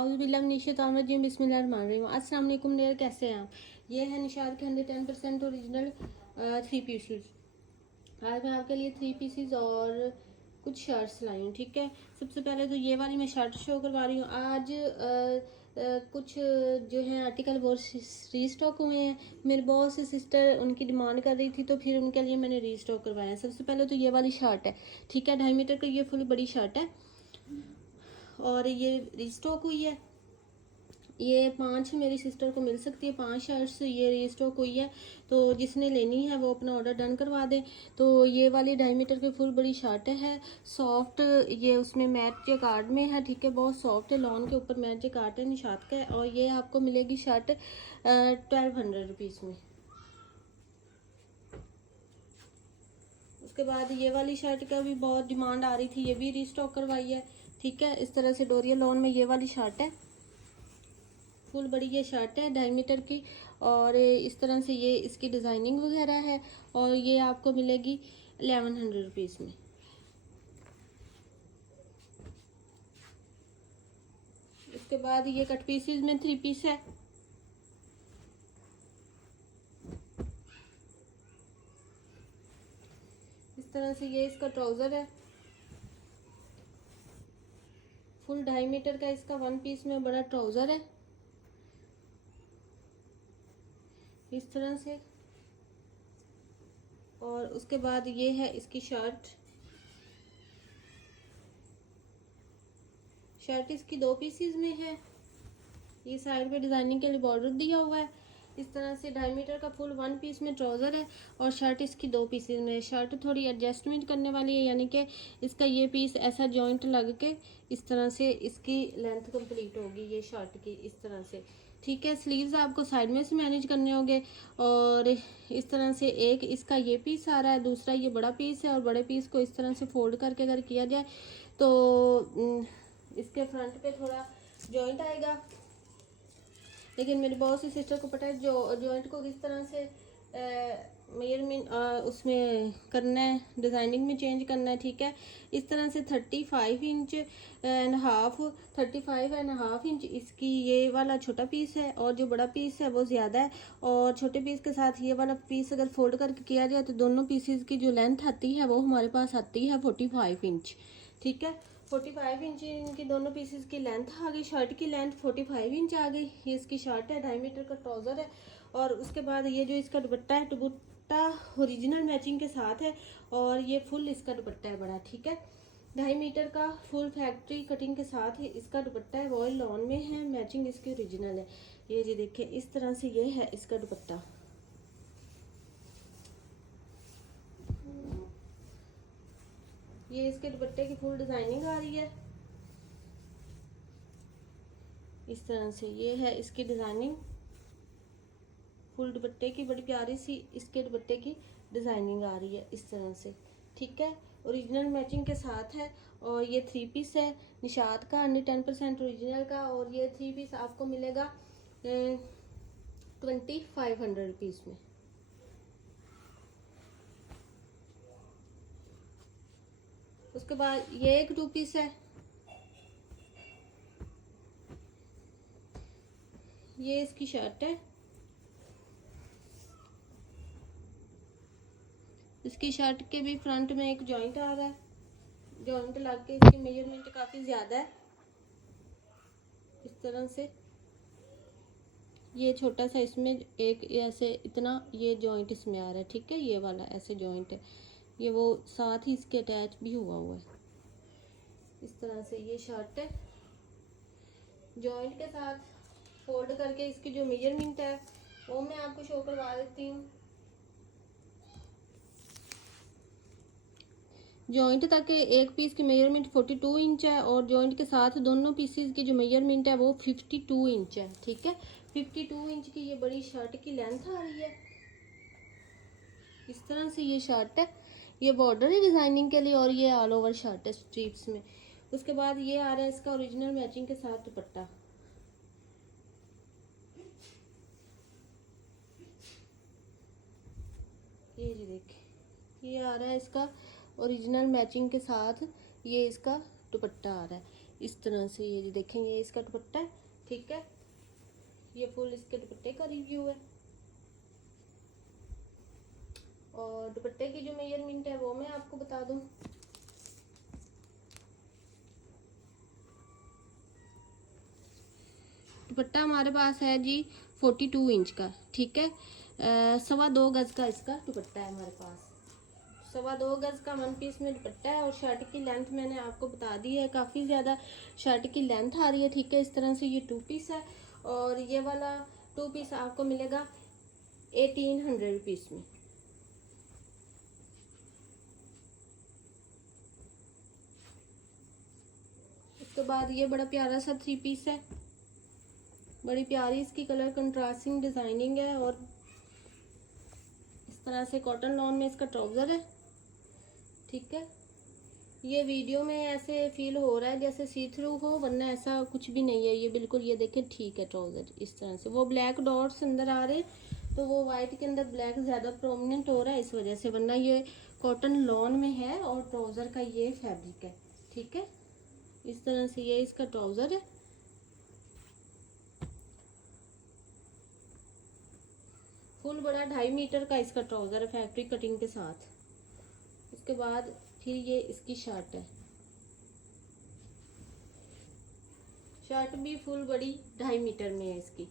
आउज़ुबिल्लाहिमिनश्शैतानिर्रजीम बिस्मिल्लाहिर्रहमानिर्रहीम। अस्सलाम वालेकुम डियर, कैसे हैं आप? ये है निशाद के 110% ओरिजिनल 3 पीसेस। आज मैं आपके लिए 3 पीसेस और कुछ शर्ट्स लाई हूँ। ठीक है, सबसे पहले तो ये वाली मैं शर्ट शो करवा रही हूँ। आज कुछ जो है आर्टिकल वो रीस्टॉक हुए हैं। मेरे बहुत से सिस्टर उनकी डिमांड कर रही थी, तो फिर उनके लिए मैंने रीस्टॉक करवाया। सबसे पहले तो ये वाली शर्ट है। ठीक है, 2.5 मीटर की ये फुल बड़ी शर्ट है और ये रीस्टॉक हुई है। ये 5 मेरी सिस्टर को मिल सकती है, 5 शर्ट्स ये रीस्टॉक हुई है। तो जिसने लेनी है वो अपना ऑर्डर डन करवा दें। तो ये वाली 2.5 मीटर की फुल बड़ी शर्ट है, सॉफ्ट, ये उसमें मैट जेकार्ड में है। ठीक है, बहुत सॉफ्ट है, लॉन के ऊपर मैट जेकार्ड है निशात का है। और ये आपको मिलेगी शर्ट 1200 रुपीज़ में। उसके बाद ये वाली शर्ट का भी बहुत डिमांड आ रही थी, ये भी रीस्टॉक करवाई है। ठीक है, इस तरह से डोरिया लॉन में ये वाली शर्ट है, फुल बड़ी ये शर्ट है 2.5 मीटर की। और इस तरह से ये इसकी डिज़ाइनिंग वगैरह है और ये आपको मिलेगी 1100 रुपीज़ में। इसके बाद ये कट पीसीज में 3 पीस है। इस तरह से ये इसका ट्राउज़र है, फुल 2.5 मीटर का इसका 1 पीस में बड़ा ट्राउज़र है इस तरह से। और उसके बाद ये है इसकी शर्ट इसकी 2 पीसीज में है। ये साइड पे डिज़ाइनिंग के लिए बॉर्डर दिया हुआ है। इस तरह से 2.5 मीटर का फुल 1 पीस में ट्राउज़र है और शर्ट इसकी 2 पीसेस में है। शर्ट थोड़ी एडजस्टमेंट करने वाली है, यानी कि इसका ये पीस ऐसा जॉइंट लग के इस तरह से इसकी लेंथ कंप्लीट होगी ये शर्ट की, इस तरह से। ठीक है, स्लीव्स आपको साइड में से मैनेज करने होंगे। और इस तरह से एक इसका ये पीस आ रहा है, दूसरा ये बड़ा पीस है। और बड़े पीस को इस तरह से फोल्ड करके अगर किया जाए तो इसके फ्रंट पे थोड़ा जॉइंट आएगा। लेकिन मेरी बहुत सी सिस्टर को पता है जो जॉइंट को किस तरह से मेजरमेंट उसमें करना है, डिज़ाइनिंग में चेंज करना है। ठीक है, इस तरह से 35 इंच एंड हाफ 35.5 इंच इसकी ये वाला छोटा पीस है और जो बड़ा पीस है वो ज़्यादा है। और छोटे पीस के साथ ये वाला पीस अगर फोल्ड करके किया जाए तो दोनों पीसेस की जो लेंथ आती है वो हमारे पास आती है 45 इंच। ठीक है, 45 इंच इनकी दोनों पीसेस की लेंथ आ गई। शर्ट की लेंथ 45 इंच आ गई। ये इसकी शर्ट है, 2.5 मीटर का ट्राउज़र है। और उसके बाद ये जो इसका दुपट्टा है, दुपट्टा ओरिजिनल मैचिंग के साथ है और ये फुल इसका दुपट्टा है बड़ा। ठीक है, 2.5 मीटर का फुल फैक्ट्री कटिंग के साथ ही इसका दुपट्टा है, रॉयल लॉन में है, मैचिंग इसकी ओरिजिनल है। ये जी देखिए, इस तरह से ये है इसका दुपट्टा। ये इसके दुपट्टे की फुल डिज़ाइनिंग आ रही है इस तरह से। ये है इसकी डिज़ाइनिंग, फुल दुपट्टे की बड़ी प्यारी सी इसके दुपट्टे की डिज़ाइनिंग आ रही है इस तरह से। ठीक है, ओरिजिनल मैचिंग के साथ है। और ये 3 पीस है निशात का, 110% ओरिजिनल का। और ये 3 पीस आपको मिलेगा 2500 रुपीज़ में। उसके बाद ये एक 2 पीस है, ये इसकी शर्ट है। इसकी शर्ट के भी फ्रंट में एक जॉइंट आ रहा है, जॉइंट लग के इसकी मेजरमेंट काफ़ी ज़्यादा है इस तरह से। ये छोटा सा इसमें एक ऐसे इतना ये जॉइंट इसमें आ रहा है। ठीक है, ये वाला ऐसे जॉइंट है, ये वो साथ ही इसके अटैच भी हुआ हुआ है इस तरह से। ये शर्ट है, जॉइंट के साथ फोल्ड करके इसकी जो मेजरमेंट है वो मैं आपको शो करवा देती हूँ। जॉइंट तक के एक पीस की मेजरमेंट 42 इंच है और जॉइंट के साथ दोनों पीसेस की जो मेजरमेंट है वो 52 इंच है। ठीक है, 52 इंच की ये बड़ी शर्ट की लेंथ आ रही है इस तरह से। ये शर्ट है, ये बॉर्डर है डिज़ाइनिंग के लिए और ये ऑल ओवर शर्ट है स्ट्रीप्स में। उसके बाद ये आ रहा है इसका ओरिजिनल मैचिंग के साथ दुपट्टा। ये जी देखिए, ये आ रहा है इसका ओरिजिनल मैचिंग के साथ, ये इसका दुपट्टा आ रहा है। इस तरह से ये जी देखें, ये इसका दुपट्टा है, ठीक है। ये फुल इसके दुपट्टे का रिव्यू है। और दुपट्टे की जो मेजरमेंट है वो मैं आपको बता दूं। दुपट्टा हमारे पास है जी 42 इंच का, ठीक है। 2.25 गज का इसका दुपट्टा है हमारे पास। 2.25 गज का 1 पीस में दुपट्टा है। और शर्ट की लेंथ मैंने आपको बता दी है, काफ़ी ज़्यादा शर्ट की लेंथ आ रही है, ठीक है। इस तरह से ये 2 पीस है। और ये वाला 2 पीस आपको मिलेगा 1800 रुपीज़ में। उसके बाद ये बड़ा प्यारा सा 3 पीस है, बड़ी प्यारी इसकी कलर कंट्रास्टिंग डिजाइनिंग है। और इस तरह से कॉटन लॉन में इसका ट्राउजर है, ठीक है। ये वीडियो में ऐसे फील हो रहा है जैसे सी थ्रू हो, वरना ऐसा कुछ भी नहीं है। ये बिल्कुल ये देखें ठीक है ट्राउजर। इस तरह से वो ब्लैक डॉट्स अंदर आ रहे हैं, तो वो वाइट के अंदर ब्लैक ज़्यादा प्रोमिनेंट हो रहा है इस वजह से, वरना ये कॉटन लॉन में है और ट्राउज़र का ये फैब्रिक है, ठीक है। इस तरह से ये इसका ट्राउज़र है। फुल बड़ा 2.5 मीटर का इसका ट्राउज़र है फैक्ट्री कटिंग के साथ। उसके बाद फिर ये इसकी शर्ट है। शर्ट भी फुल बड़ी 2.5 मीटर में है इसकी,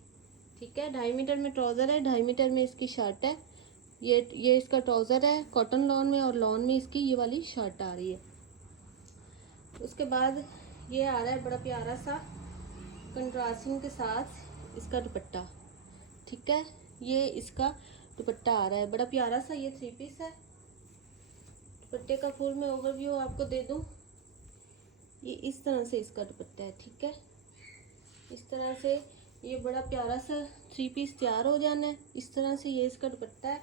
ठीक है। 2.5 मीटर में ट्राउज़र है, 2.5 मीटर में इसकी शर्ट है। ये इसका ट्राउज़र है कॉटन लॉन में, और लॉन में इसकी ये वाली शर्ट आ रही है। उसके बाद ये आ रहा है बड़ा प्यारा सा कंट्रास्टिंग के साथ इसका दुपट्टा, ठीक है। ये इसका दुपट्टा आ रहा है बड़ा प्यारा सा, ये 3 पीस है। दुपट्टे का फुल मैं ओवरव्यू आपको दे दूं। ये इस तरह से इसका दुपट्टा है, ठीक है। इस तरह से ये बड़ा प्यारा सा 3 पीस तैयार हो जाना है। इस तरह से ये इसका दुपट्टा है।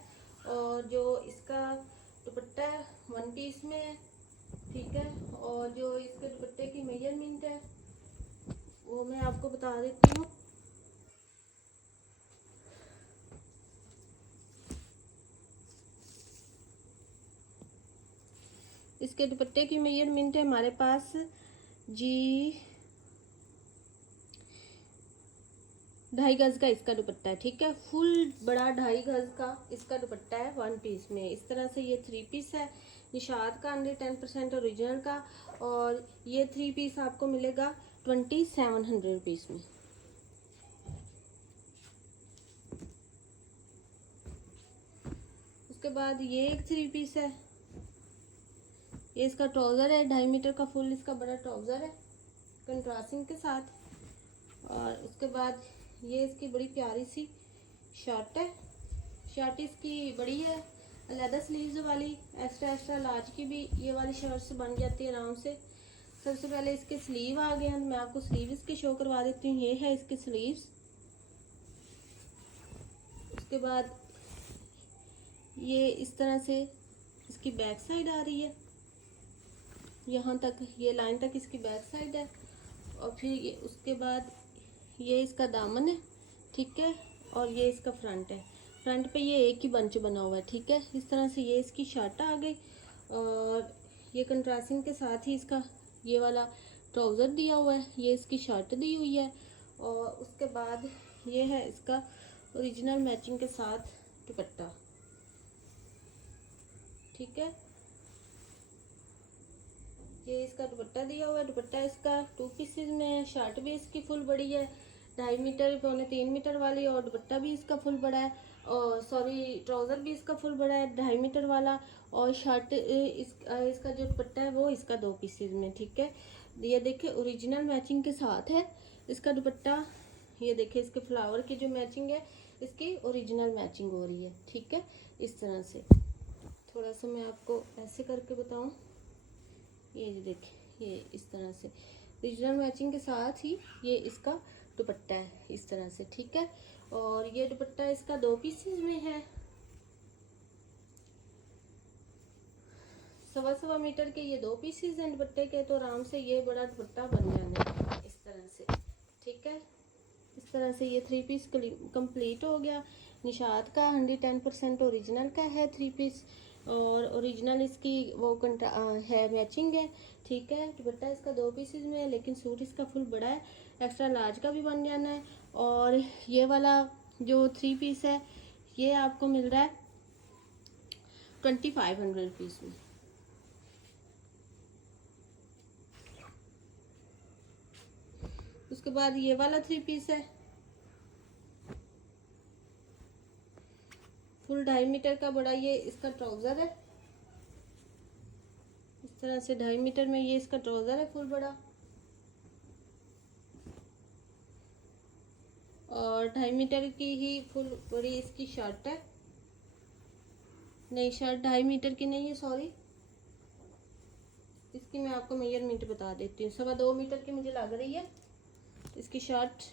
और जो इसका दुपट्टा है 1 पीस में है, ठीक है। और जो इसके दुपट्टे की मेजरमेंट है वो मैं आपको बता देती हूँ। इसके दुपट्टे की मेजरमेंट है हमारे पास जी 2.5 गज का इसका दुपट्टा है, ठीक है। फुल बड़ा 2.5 गज का इसका दुपट्टा है 1 पीस में। इस तरह से ये 3 पीस है निशात का 110% ओरिजिनल का। और ये 3 पीस आपको मिलेगा 2700 रुपीज़ में। उसके बाद ये एक 3 पीस है। ये इसका ट्राउज़र है 2.5 मीटर का फुल इसका बड़ा ट्राउज़र है कंट्रास्टिंग के साथ। और उसके बाद ये इसकी बड़ी प्यारी सी शर्ट है। शर्ट इसकी बड़ी है, लेदर स्लीव्स वाली, एक्स्ट्रा लार्ज की भी ये वाली शर्ट्स बन जाती है आराम से। सबसे पहले इसके स्लीव आ गए हैं, मैं आपको स्लीव इसके शो करवा देती हूँ। ये है इसके स्लीव्स। उसके बाद ये इस तरह से इसकी बैक साइड आ रही है, यहाँ तक ये लाइन तक इसकी बैक साइड है। और फिर ये उसके बाद ये इसका दामन है, ठीक है। और ये इसका फ्रंट है। फ्रंट पे ये एक ही बंच बना हुआ है, ठीक है। इस तरह से ये इसकी शर्ट आ गई। और ये कंट्रास्टिंग के साथ ही इसका ये वाला ट्राउज़र दिया हुआ है, ये इसकी शर्ट दी हुई है। और उसके बाद ये है इसका ओरिजिनल मैचिंग के साथ दुपट्टा, ठीक है। ये इसका दुपट्टा दिया हुआ है। दुपट्टा इसका 2 पीसेज में है। शर्ट भी इसकी फुल बड़ी है 2.5 मीटर 3 मीटर वाली। और दुपट्टा भी इसका फुल बड़ा है। और सॉरी ट्राउज़र भी इसका फुल बड़ा है 2.5 मीटर वाला। और शर्ट इसका जो दुपट्टा है वो इसका 2 पीसेज में, ठीक है। ये देखिए ओरिजिनल मैचिंग के साथ है इसका दुपट्टा। ये देखिए इसके फ्लावर की जो मैचिंग है इसकी ओरिजिनल मैचिंग हो रही है, ठीक है। इस तरह से थोड़ा सा मैं आपको ऐसे करके बताऊं। ये देखिए ये इस तरह से ओरिजिनल मैचिंग के साथ ही ये इसका दुपट्टा है इस तरह से, ठीक है। और ये दुपट्टा इसका 2 पीसेज में है। 1.25 मीटर के ये 2 पीसेज हैं दुपट्टे के, तो आराम से ये बड़ा दुपट्टा बन जाने इस तरह से, ठीक है। इस तरह से ये 3 पीस कंप्लीट हो गया। निशात का 110% ओरिजिनल का है 3 पीस, और ओरिजिनल इसकी वो है, मैचिंग है। ठीक है, दुपट्टा इसका 2 पीसेज में है, लेकिन सूट इसका फुल बड़ा है, एक्स्ट्रा लार्ज का भी बन जाना है। और ये वाला जो 3 पीस है ये आपको मिल रहा है 2500 रुपीज़ में। उसके बाद ये वाला 3 पीस है, फुल 2.5 मीटर का बड़ा, ये इसका ट्राउज़र है। इस तरह से 2.5 मीटर में ये इसका ट्राउज़र है फुल बड़ा, और 2.5 मीटर की ही फुल बड़ी इसकी शर्ट है। नहीं, शर्ट 2.5 मीटर की नहीं है, सॉरी, इसकी मैं आपको मेजरमेंट बता देती हूँ। 2.25 मीटर की मुझे लग रही है इसकी शर्ट।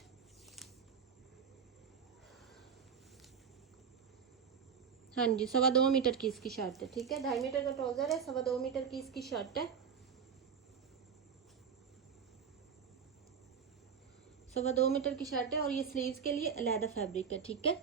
हाँ जी, 2.25 मीटर की इसकी शर्ट है। ठीक है, 2.5 मीटर का ट्राउजर है, 2.25 मीटर की इसकी शर्ट है। 2.25 मीटर की शर्ट है, और ये स्लीव्स के लिए अलहदा फैब्रिक है। ठीक है,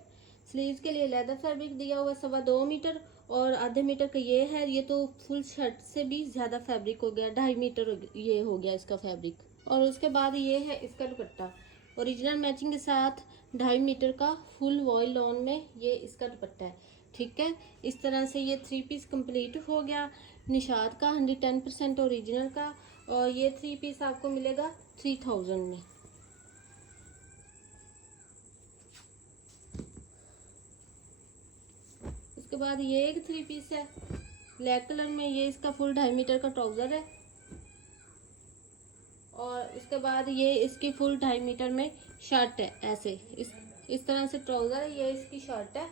स्लीव्स के लिए अलहदा फैब्रिक दिया हुआ 2.25 मीटर, और आधे मीटर का ये है। ये तो फुल शर्ट से भी ज़्यादा फैब्रिक हो गया, 2.5 मीटर ये हो गया इसका फैब्रिक। और उसके बाद ये है इसका दुपट्टा, ओरिजिनल मैचिंग के साथ 2.5 मीटर का फुल वॉयल लॉन में ये इसका दुपट्टा है। ठीक है, इस तरह से ये 3 पीस कंप्लीट हो गया निशात का, 110% ओरिजिनल का। और ये 3 पीस आपको मिलेगा 3000 में। उसके बाद ये एक 3 पीस है ब्लैक कलर में, ये इसका फुल 2.5 मीटर का ट्राउजर है। और उसके बाद ये इसकी फुल 2.5 मीटर में शर्ट है। ऐसे इस तरह से ट्राउजर है, ये इसकी शर्ट है।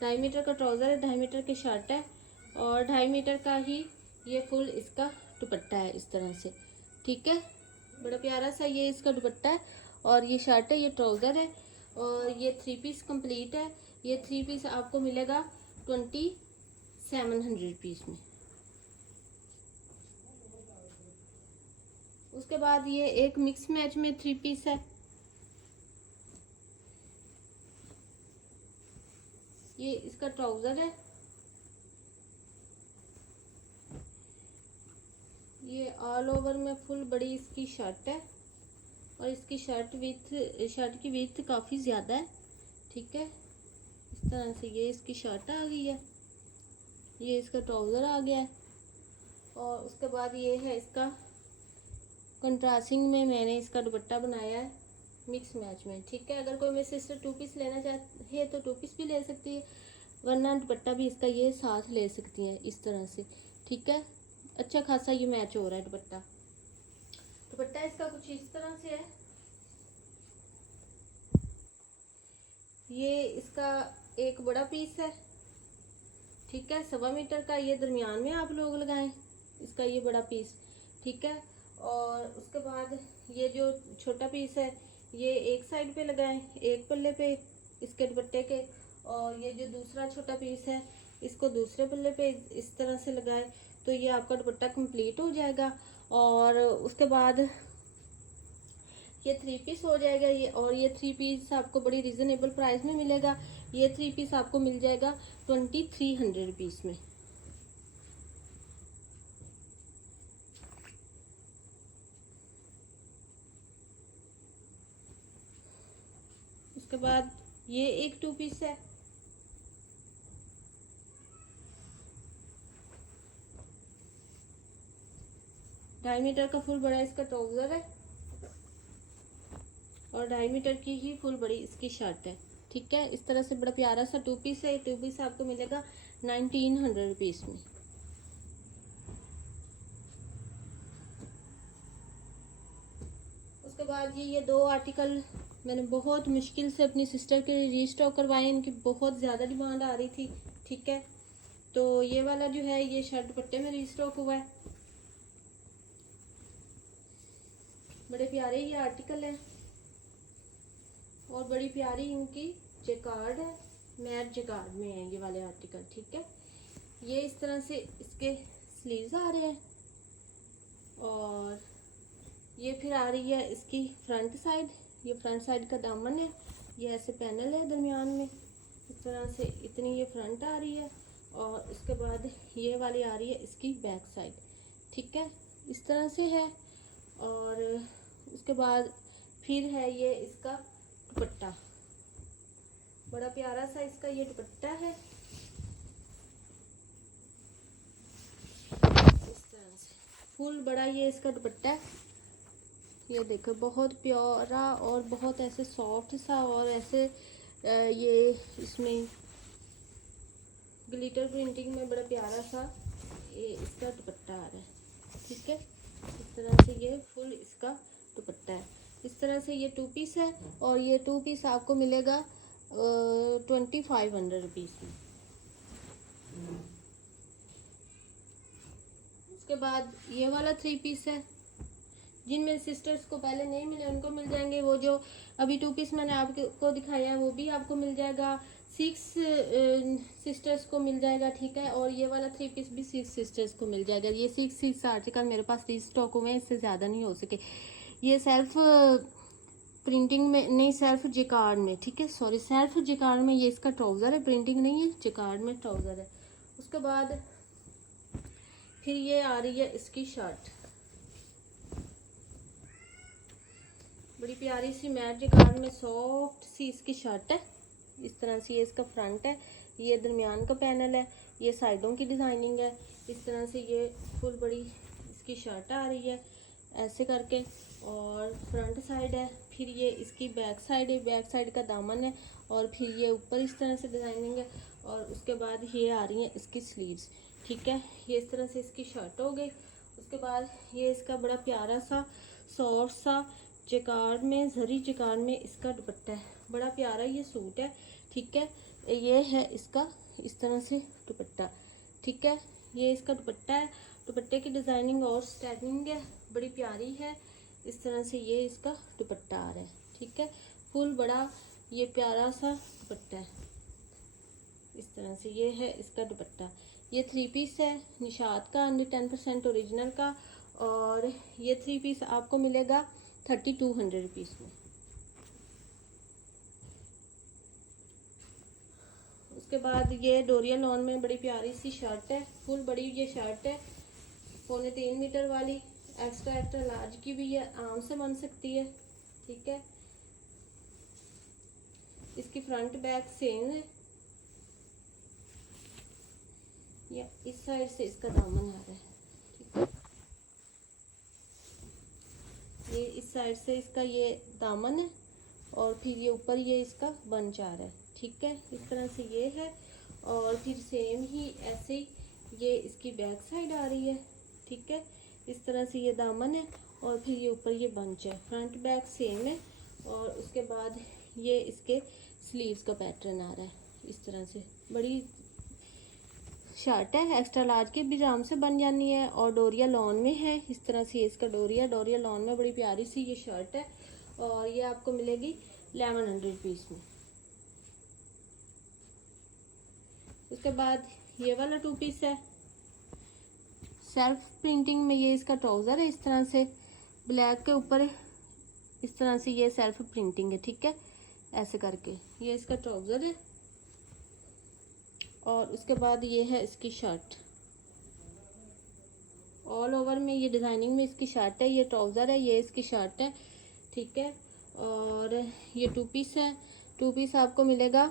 2.5 मीटर का ट्राउजर है, 2.5 मीटर की शर्ट है, और 2.5 मीटर का ही ये फुल इसका दुपट्टा है इस तरह से। ठीक है, बड़ा प्यारा सा ये इसका दुपट्टा है, और ये शर्ट है, ये ट्राउजर है, और ये 3 पीस कंप्लीट है। ये 3 पीस आपको मिलेगा 2700 रुपीज़ में। उसके बाद ये एक मिक्स मैच में 3 पीस है, ये इसका ट्राउजर है, ये ऑल ओवर में फुल बड़ी इसकी शर्ट है, और इसकी शर्ट की विड्थ काफ़ी ज़्यादा है। ठीक है, इस तरह से ये इसकी शर्ट आ गई है, ये इसका ट्राउज़र आ गया है। और उसके बाद ये है इसका कंट्रास्टिंग में मैंने इसका दुपट्टा बनाया है मिक्स मैच में। ठीक है, अगर कोई मेरी सिस्टर 2 पीस लेना चाहती है तो 2 पीस भी ले सकती है, वरना दुपट्टा भी इसका ये साथ ले सकती है इस तरह से। ठीक है, अच्छा खासा ये मैच हो रहा है दुपट्टा इसका कुछ इस तरह से है। ये इसका एक बड़ा पीस है। ठीक है, 1.25 मीटर का, ये दरमियान में आप लोग लगाएं इसका ये बड़ा पीस। ठीक है, और उसके बाद ये जो छोटा पीस है ये एक साइड पे लगाएं, एक पल्ले पे इसके दुपट्टे के, और ये जो दूसरा छोटा पीस है इसको दूसरे पल्ले पे इस तरह से लगाएं, तो ये आपका दुपट्टा कंप्लीट हो जाएगा। और उसके बाद ये 3 पीस हो जाएगा ये, और ये 3 पीस आपको बड़ी रीजनेबल प्राइस में मिलेगा। ये 3 पीस आपको मिल जाएगा 2300 रुपीज़ में। उसके बाद ये एक 2 पीस है, ढाई मीटर का फुल बड़ा इसका ट्राउजर है, और 2.5 मीटर की ही फुल बड़ी इसकी शर्ट है। ठीक है, इस तरह से बड़ा प्यारा सा 2 पीस है। 2 पीस आपको मिलेगा 1900 रुपीज़ में। उसके बाद ये 2 आर्टिकल मैंने बहुत मुश्किल से अपनी सिस्टर के लिए रीस्टॉक करवाए, इनकी बहुत ज़्यादा डिमांड आ रही थी। ठीक है, तो ये वाला जो है ये शर्ट दुपट्टे में रीस्टॉक हुआ है, बड़े प्यारे ये आर्टिकल हैं, और बड़ी प्यारी इनकी जेकार्ड है, मैट जेकार्ड में है ये वाले आर्टिकल। ठीक है, ये इस तरह से इसके स्लीव्स आ रहे हैं, और ये फिर आ रही है इसकी फ्रंट साइड, ये फ्रंट साइड का दामन है, ये ऐसे पैनल है दरमियान में इस तरह से, इतनी ये फ्रंट आ रही है, और उसके बाद ये वाली आ रही है इसकी बैक साइड, ठीक है, इस तरह से है। और उसके बाद फिर है ये इसका दुपट्टा, बड़ा प्यारा सा इसका ये दुपट्टा है, इस तरह से फुल बड़ा ये इसका दुपट्टा है। ये देखो बहुत प्यारा और बहुत ऐसे सॉफ्ट सा, और ऐसे ये इसमें ग्लिटर प्रिंटिंग में बड़ा प्यारा सा ये इसका दुपट्टा आ रहा है, ठीक है। इस तरह से ये फुल इसका दुपट्टा है। इस तरह से ये 2 पीस है, और ये 2 पीस आपको मिलेगा 2500 रुपीज़ में। उसके बाद ये वाला 3 पीस है, जिन मेरे सिस्टर्स को पहले नहीं मिले उनको मिल जाएंगे। वो जो अभी 2 पीस मैंने आपको दिखाया है वो भी आपको मिल जाएगा। 6 सिस्टर्स को मिल जाएगा, ठीक है। और ये वाला 3 पीस भी 6 सिस्टर्स को मिल जाएगा। ये 6 आर्टिकल मेरे पास स्टॉक हुए हैं, इससे ज़्यादा नहीं हो सके। ये सेल्फ प्रिंटिंग में नहीं, सेल्फ जिकार्ड में, ठीक है, सॉरी सेल्फ जिकार्ड में ये इसका ट्राउज़र है, प्रिंटिंग नहीं है, जिकार्ड में ट्राउज़र है। उसके बाद फिर ये आ रही है इसकी शर्ट, बड़ी प्यारी सी मैट जिकार्ड में सॉफ्ट सी इसकी शर्ट है। इस तरह से ये इसका फ्रंट है, ये दरमियान का पैनल है, ये साइडों की डिज़ाइनिंग है। इस तरह से ये फुल बड़ी इसकी शर्ट आ रही है ऐसे करके, और फ्रंट साइड है। फिर ये इसकी बैक साइड है, बैक साइड का दामन है, और फिर ये ऊपर इस तरह से डिज़ाइनिंग है। और उसके बाद ये आ रही है इसकी स्लीव्स, ठीक है। ये इस तरह से इसकी शर्ट हो गई। उसके बाद ये इसका बड़ा प्यारा सा सॉफ्ट सा जिकार्ड में, जरी जिकार्ड में इसका दुपट्टा है, बड़ा प्यारा ये सूट है, ठीक है। ये है इसका इस तरह से दुपट्टा, ठीक है। ये इसका दुपट्टा है, दुपट्टे की डिज़ाइनिंग और स्टैटिंग है, बड़ी प्यारी है। इस तरह से ये इसका दुपट्टा आ रहा है, ठीक है। फुल बड़ा ये प्यारा सा दुपट्टा है, इस तरह से ये है इसका दुपट्टा। ये 3 पीस है निशात का, अंडर 10% ओरिजिनल का, और ये 3 पीस आपको मिलेगा 3200 रुपीज़ में। उसके बाद ये डोरिया लॉन में बड़ी प्यारी सी शर्ट है, फुल बड़ी ये शर्ट है, 3.25 मीटर वाली, एक्स्ट्रा लार्ज की भी है, आराम से बन सकती है, ठीक है। इसकी फ्रंट बैक सेम है। या इस साइड से इसका दामन आ रहा है, ठीक है। ये इस साइड से इसका ये दामन है, और फिर ये ऊपर ये इसका बंच आ रहा है, ठीक है। इस तरह से ये है, और फिर सेम ही ऐसे ही ये इसकी बैक साइड आ रही है, ठीक है। इस तरह से ये दामन है, और फिर ये ऊपर ये बंच है, फ्रंट बैक सेम है। और उसके बाद ये इसके स्लीव्स का पैटर्न आ रहा है, इस तरह से बड़ी शर्ट है, एक्स्ट्रा लार्ज की भी आराम से बन जानी है, और डोरिया लॉन में है। इस तरह से इसका डोरिया लॉन में बड़ी प्यारी सी ये शर्ट है, और ये आपको मिलेगी 1100 रुपीज़ में। उसके बाद ये वाला 2 पीस है, सेल्फ प्रिंटिंग में, ये इसका ट्राउज़र है, इस तरह से ब्लैक के ऊपर इस तरह से ये सेल्फ प्रिंटिंग है, ठीक है, ऐसे करके ये इसका ट्राउज़र है। और उसके बाद ये है इसकी शर्ट, ऑल ओवर में ये डिज़ाइनिंग में इसकी शर्ट है, ये ट्राउज़र है, ये इसकी शर्ट है, ठीक है। और ये 2 पीस है, 2 पीस आपको मिलेगा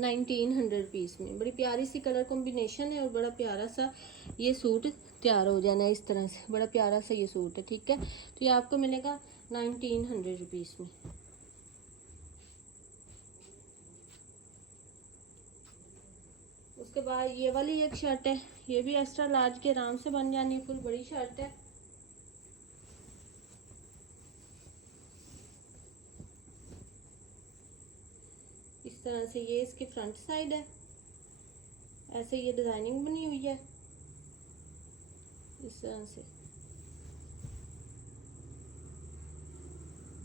1900 रुपीज़ में। बड़ी प्यारी सी कलर कॉम्बिनेशन है, और बड़ा प्यारा सा ये सूट तैयार हो जाना है इस तरह से, बड़ा प्यारा सा ये सूट है, ठीक है। तो ये आपको मिलेगा 1900 रुपीज़ में। उसके बाद ये वाली एक शर्ट है, ये भी एक्स्ट्रा लार्ज के आराम से बन जानी, फुल बड़ी शर्ट है। इस तरह से ये इसकी फ्रंट साइड है, ऐसे ये डिजाइनिंग बनी हुई है, इस तरह से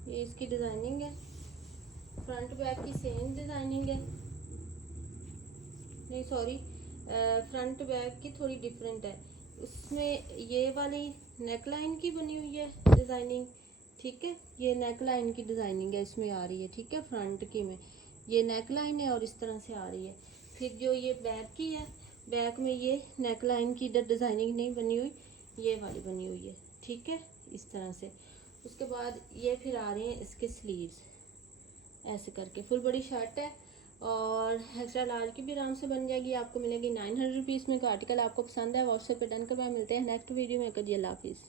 ये इसकी डिजाइनिंग है, फ्रंट बैक की सेम डिजाइनिंग है, नहीं सॉरी, फ्रंट बैक की थोड़ी डिफरेंट है। उसमें ये वाली नेक लाइन की बनी हुई है डिजाइनिंग, ठीक है, ये नेक लाइन की डिजाइनिंग है इसमें आ रही है, ठीक है। फ्रंट की में ये नेक लाइन है और इस तरह से आ रही है। फिर जो ये बैक की है बैक में ये नेक लाइन की इधर डिज़ाइनिंग नहीं बनी हुई, ये वाली बनी हुई है, ठीक है, इस तरह से। उसके बाद ये फिर आ रहे हैं इसके स्लीव्स, ऐसे करके फुल बड़ी शर्ट है और एक्स्ट्रा लार्ज की भी आराम से बन जाएगी। आपको मिलेगी 900 रुपीज़ में। आर्टिकल आपको पसंद है व्हाट्सएप पे डन करवाए। मिलते हैं नेक्स्ट वीडियो में। अल्लाह हाफिज़।